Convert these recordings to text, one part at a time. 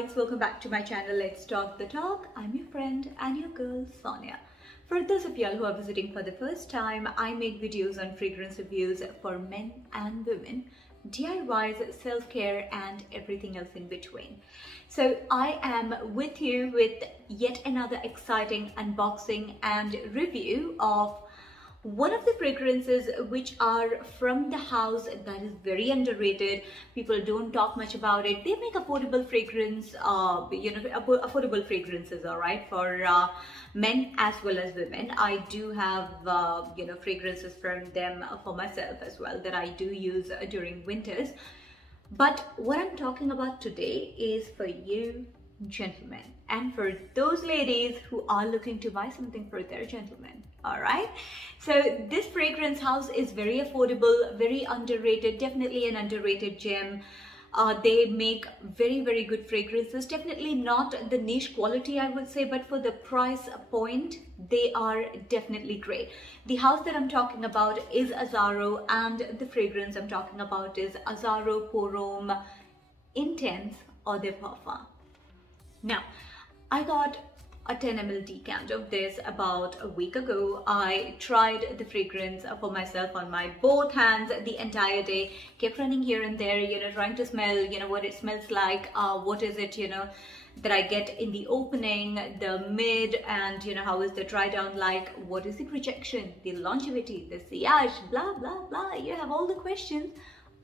darlings, welcome back to my channel. Let's talk the talk. I'm your friend and your girl Sonia. For those of y'all who are visiting for the first time, I make videos on fragrance reviews for men and women, DIYs, self-care and everything else in between. So I am with you with yet another exciting unboxing and review of one of the fragrances which are from the house that is very underrated. People don't talk much about it. They make affordable fragrance, affordable fragrances, all right, for men as well as women. I do have fragrances from them for myself as well that I do use during winters. But what I'm talking about today is for you gentlemen and for those ladies who are looking to buy something for their gentlemen. All right, so this fragrance house is very affordable, very underrated, definitely an underrated gem. They make very good fragrances, definitely not the niche quality I would say, but for the price point they are definitely great. The house that I'm talking about is Azzaro, and the fragrance I'm talking about is Azzaro Pour Homme Intense Eau de Parfum. Now, I got a 10 ml decant of this about a week ago. I tried the fragrance for myself on my both hands the entire day, kept running here and there, trying to smell, what it smells like, what is it, that I get in the opening, the mid, and how is the dry down like, what is the projection, the longevity, the sillage, blah blah blah. You have all the questions.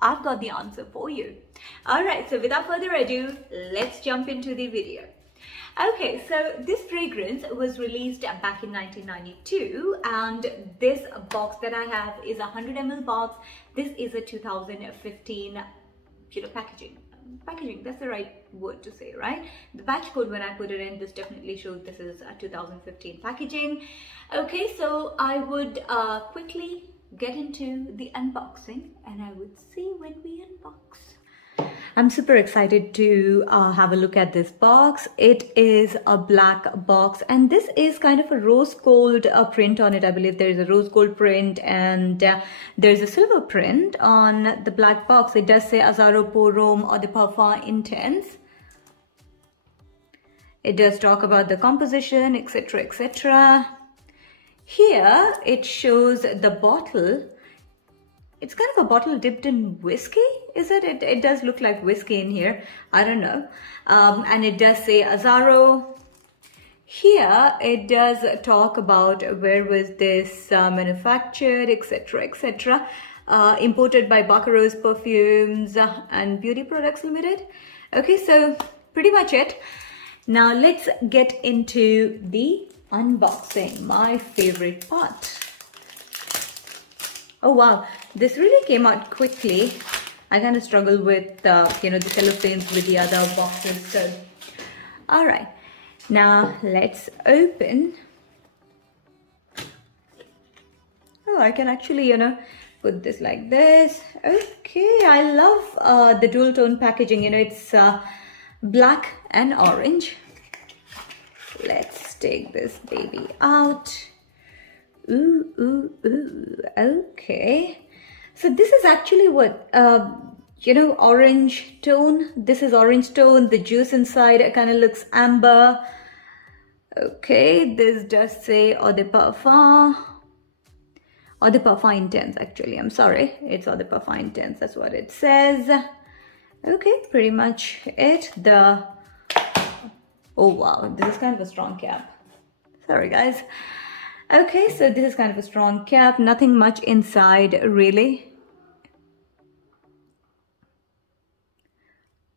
I've got the answer for you. All right, so without further ado, let's jump into the video. Okay, so this fragrance was released back in 1992, and this box that I have is a 100 ml box. This is a 2015 packaging, that's the right word to say, right? The batch code, when I put it in, this definitely showed this is a 2015 packaging. Okay, so I would quickly get into the unboxing and I would see when we unbox. I'm super excited to have a look at this box. It is a black box and this is kind of a rose gold print on it. I believe there is a rose gold print and there's a silver print on the black box. It does say Azzaro Pour Homme Eau de Parfum Intense. It does talk about the composition, etc, etc. Here it shows the bottle. It's kind of a bottle dipped in whiskey, is it? It does look like whiskey in here. I don't know. And it does say Azzaro. Here it does talk about where was this manufactured, etc, etc. Imported by Baccarat's Perfumes and Beauty Products Limited. Okay, so pretty much it. Now let's get into the unboxing, my favorite part. Oh wow, this really came out quickly. I kind of struggle with the cellophanes with the other boxes. So, all right, now let's open. Oh, I can actually, put this like this. Okay, I love the dual tone packaging. It's black and orange. Let's take this baby out. Ooh, okay. So this is actually what, orange tone. This is orange tone. The juice inside kind of looks amber. Okay, this does say Eau de Parfum. Eau de Parfum Intense, actually. I'm sorry. It's Eau de Parfum Intense. That's what it says. Okay, pretty much it. Oh wow, this is kind of a strong cap. Sorry, guys. Okay, so this is kind of a strong cap, nothing much inside really.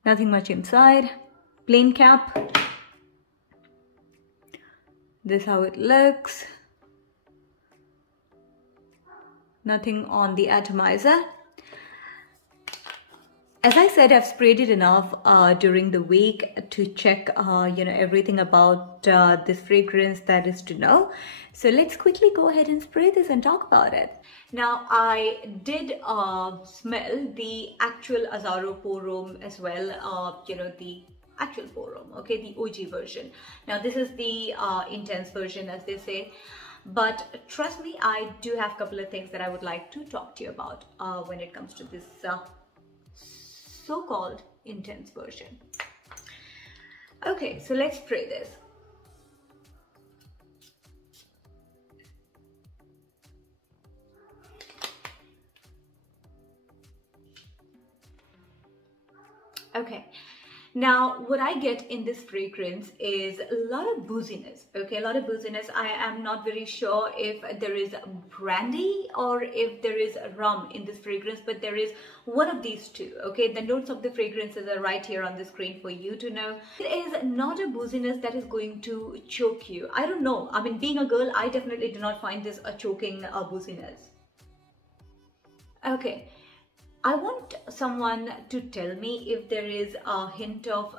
Nothing much inside, plain cap. This is how it looks. Nothing on the atomizer. As I said, I've sprayed it enough during the week to check, everything about this fragrance that is to know. So let's quickly go ahead and spray this and talk about it. Now, I did smell the actual Azzaro Pour Homme as well, the actual Pour Homme, okay, the OG version. Now, this is the intense version, as they say. But trust me, I do have a couple of things that I would like to talk to you about when it comes to this so-called intense version. Okay, so let's spray this. Okay, now what I get in this fragrance is a lot of booziness. Okay, a lot of booziness. I am not very sure if there is brandy or if there is rum in this fragrance, but there is one of these two. Okay, the notes of the fragrances are right here on the screen for you to know. It is not a booziness that is going to choke you. I don't know. I mean, being a girl, I definitely do not find this a choking booziness. Okay. I want someone to tell me if there is a hint of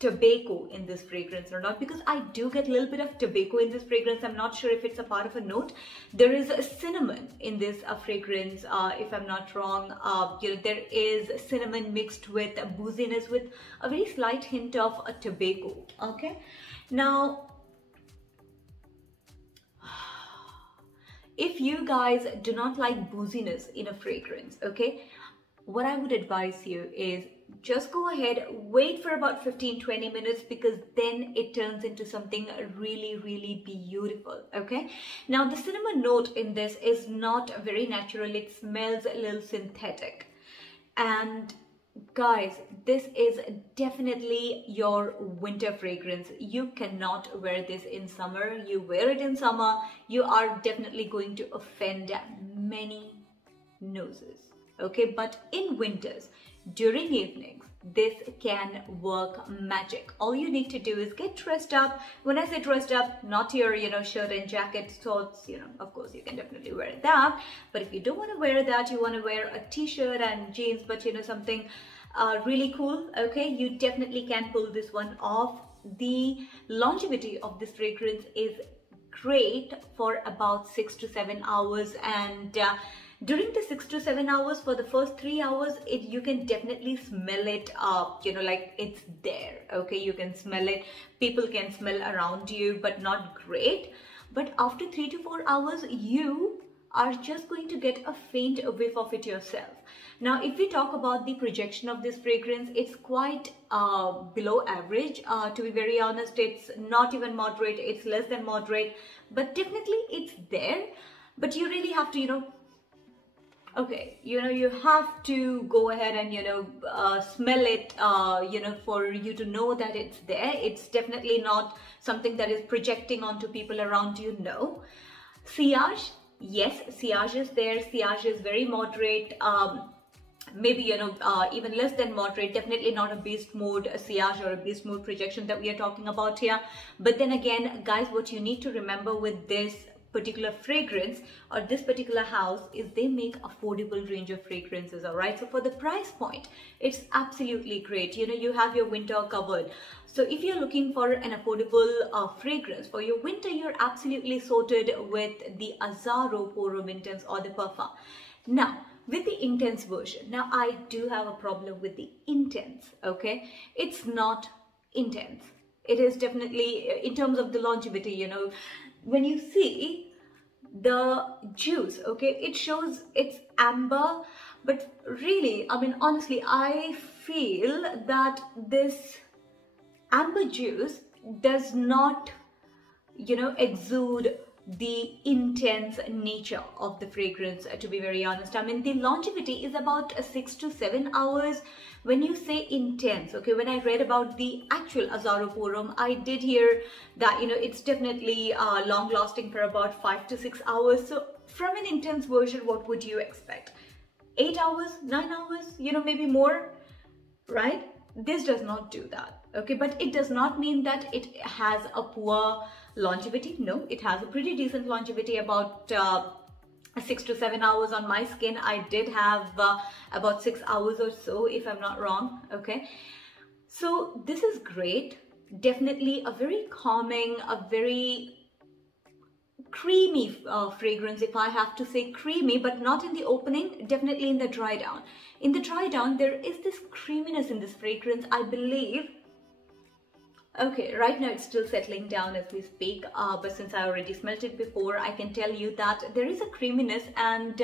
tobacco in this fragrance or not, because I do get a little bit of tobacco in this fragrance. I'm not sure if it's a part of a note. There is a cinnamon in this fragrance, if I'm not wrong. You know, there is cinnamon mixed with booziness with a very slight hint of a tobacco. Okay, now if you guys do not like booziness in a fragrance, okay, what I would advise you is just go ahead, wait for about 15-20 minutes, because then it turns into something really, really beautiful. Okay, now the cinnamon note in this is not very natural. It smells a little synthetic, and guys, this is definitely your winter fragrance. You cannot wear this in summer. You wear it in summer, you are definitely going to offend many noses. Okay, but in winters, during evenings, this can work magic. All you need to do is get dressed up. When I say dressed up, not your, you know, shirt and jacket shorts, you know, of course you can definitely wear that. But if you don't want to wear that, you want to wear a t-shirt and jeans, but you know, something really cool, okay, you definitely can pull this one off. The longevity of this fragrance is great for about 6 to 7 hours, and during the 6 to 7 hours, for the first 3 hours, you can definitely smell it, you know, like it's there. Okay, you can smell it. People can smell around you, but not great. But after 3 to 4 hours, you are just going to get a faint whiff of it yourself. Now, if we talk about the projection of this fragrance, it's quite below average. To be very honest, it's not even moderate. It's less than moderate, but definitely it's there. But you really have to, you know, okay, you know, you have to go ahead and, you know, smell it, you know, for you to know that it's there. It's definitely not something that is projecting onto people around you, no. Sillage, yes, sillage is there. Sillage is very moderate, maybe, you know, even less than moderate, definitely not a beast mode sillage or a beast mode projection that we are talking about here. But then again, guys, what you need to remember with this particular fragrance or this particular house is they make affordable range of fragrances. All right, so for the price point, it's absolutely great. You know, you have your winter covered. So if you're looking for an affordable fragrance for your winter, you're absolutely sorted with the Azzaro Pour Homme Intense or the Parfum. Now, with the intense version, now I do have a problem with the intense. Okay, it's not intense. It is definitely, in terms of the longevity, you know, when you see the juice, okay, it shows it's amber, but really, I mean, honestly, I feel that this amber juice does not, you know, exude the intense nature of the fragrance, to be very honest. I mean, the longevity is about 6 to 7 hours. When you say intense, okay, when I read about the actual Azzaro Pour Homme, I did hear that, you know, it's definitely long lasting for about 5 to 6 hours. So from an intense version, what would you expect? 8 hours, 9 hours, you know, maybe more, right? This does not do that, okay? But it does not mean that it has a poor longevity. No, it has a pretty decent longevity, about 6 to 7 hours on my skin. I did have about 6 hours or so, if I'm not wrong, okay? So this is great. Definitely a very calming, a very creamy fragrance, if I have to say creamy, but not in the opening, definitely in the dry down. In the dry down, there is this creaminess in this fragrance. I believe Okay, right now it's still settling down as we speak, but since I already smelt it before, I can tell you that there is a creaminess, and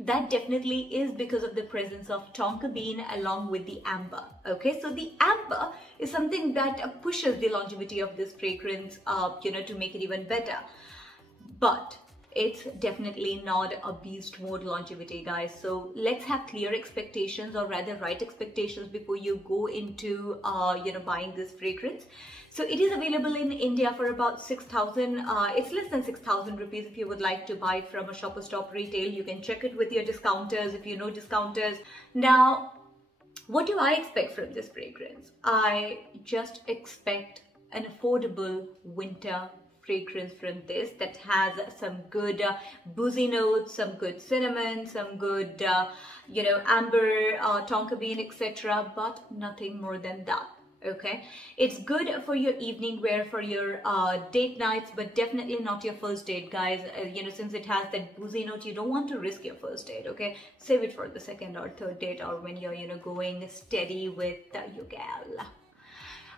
that definitely is because of the presence of tonka bean along with the amber. Okay, so the amber is something that pushes the longevity of this fragrance, to make it even better. But it's definitely not a beast mode longevity, guys. So let's have clear expectations, or rather right expectations, before you go into buying this fragrance. So it is available in India for about 6,000. It's less than 6,000 rupees if you would like to buy it from a Shoppers Stop retail. You can check it with your discounters if you know discounters. Now, what do I expect from this fragrance? I just expect an affordable winter fragrance from this that has some good boozy notes, some good cinnamon, some good amber, tonka bean, etc., but nothing more than that. Okay, it's good for your evening wear, for your date nights, but definitely not your first date, guys. Since it has that boozy note, you don't want to risk your first date. Okay, save it for the second or third date, or when you're going steady with your gal.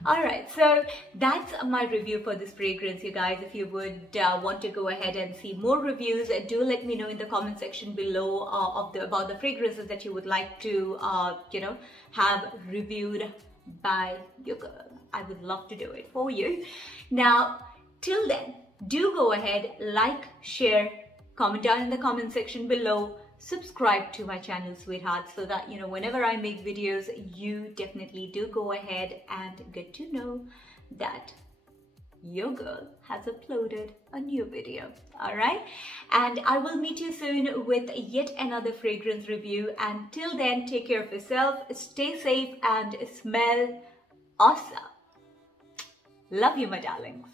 Alright, so that's my review for this fragrance, you guys. If you would want to go ahead and see more reviews, do let me know in the comment section below about the fragrances that you would like to have reviewed by your girl. I would love to do it for you. Now, till then, do go ahead, like, share, comment down in the comment section below. Subscribe to my channel, sweethearts, so that whenever I make videos, you definitely do go ahead and get to know that your girl has uploaded a new video. All right, and I will meet you soon with yet another fragrance review. And till then, take care of yourself, stay safe, and smell awesome. Love you, my darlings.